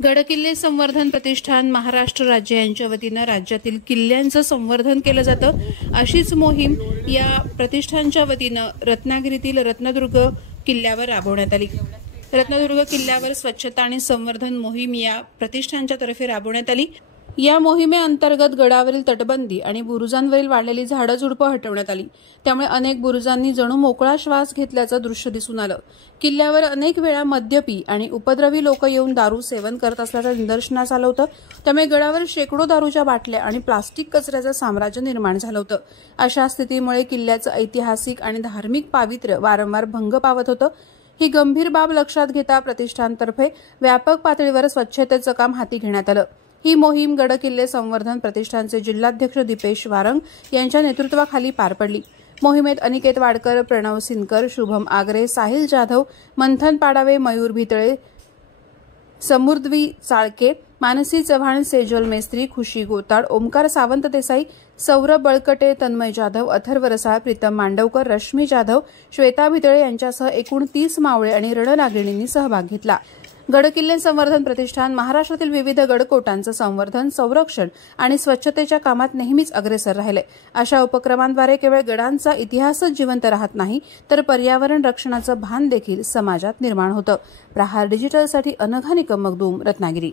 गडकिल्ले संवर्धन प्रतिष्ठान महाराष्ट्र राज्य यांच्या वतीनं राज्यातील किल्ल्यांचं संवर्धन केलं जातं। अशीच मोहीम या प्रतिष्ठानच्या वतीनं रत्नागिरीतील रत्नदुर्ग किल्ल्यावर राबवण्यात आली। रत्नदुर्ग किल्ल्यावर स्वच्छता आणि संवर्धन मोहीम या प्रतिष्ठानच्या तर्फे राबवण्यात आली। या मोहिमेअंतर्गत गडावरील तटबंदी आणि बुरुजांवरील वाढलेली झाडं झुडपं हटवण्यात आली। त्यामुळे अनेक बुरुजांनी जणू मोकळा श्वास घेतल्याचं दृश्य दिसून आलं। किल्ल्यावर अनेक वेळा मद्यपी आणि उपद्रवी लोक येऊन दारू सेवन करत असल्याचं निदर्शनास आलं होतं। त्यामुळे गडावर शेकडो दारूच्या बाटल्या आणि प्लास्टिक कचऱ्याचं साम्राज्य निर्माण झालं होतं। अशा स्थितीमुळे किल्ल्याचं ऐतिहासिक आणि धार्मिक पावित्र्य वारंवार भंग पावत होतं। ही गंभीर बाब लक्षात घेता प्रतिष्ठानतर्फे व्यापक पातळीवर स्वच्छतेचं काम हाती घेण्यात आलं। ही मोहीम गडकिल्ले संवर्धन प्रतिष्ठानचे जिल्हाध्यक्ष दीपेश वारंग यांच्या नेतृत्वाखाली पार पडली। मोहिमेत अनिकेत वाडकर, प्रणव सिनकर, शुभम आगरे, साहिल जाधव, मंथन पाडावे, मयूर भितळे, समुद्वी चाळके, मानसी चव्हाण, सेजल मेस्त्री, खुशी गोताड, ओमकार सावंत देसाई, सौरभ बळकटे, तन्मय जाधव, अथर्व रसाळ, प्रीतम मांडवकर, रश्मी जाधव, श्वेता भितळे यांच्यासह एकूण 30 मावळे आणि रणनागिणींनी सहभाग घेतला। गडकिल्ले संवर्धन प्रतिष्ठान महाराष्ट्रातील विविध गडकोटांचं संवर्धन, संरक्षण आणि स्वच्छतेच्या कामात नेहमीच अग्रेसर राहिले। अशा उपक्रमांद्वारे केवळ गडांचा इतिहासच जिवंत राहत नाही, तर पर्यावरण रक्षणाचं भान देखील समाजात निर्माण होतं। प्रहार डिजिटलसाठी अनघा निकम मगदूम, रत्नागिरी।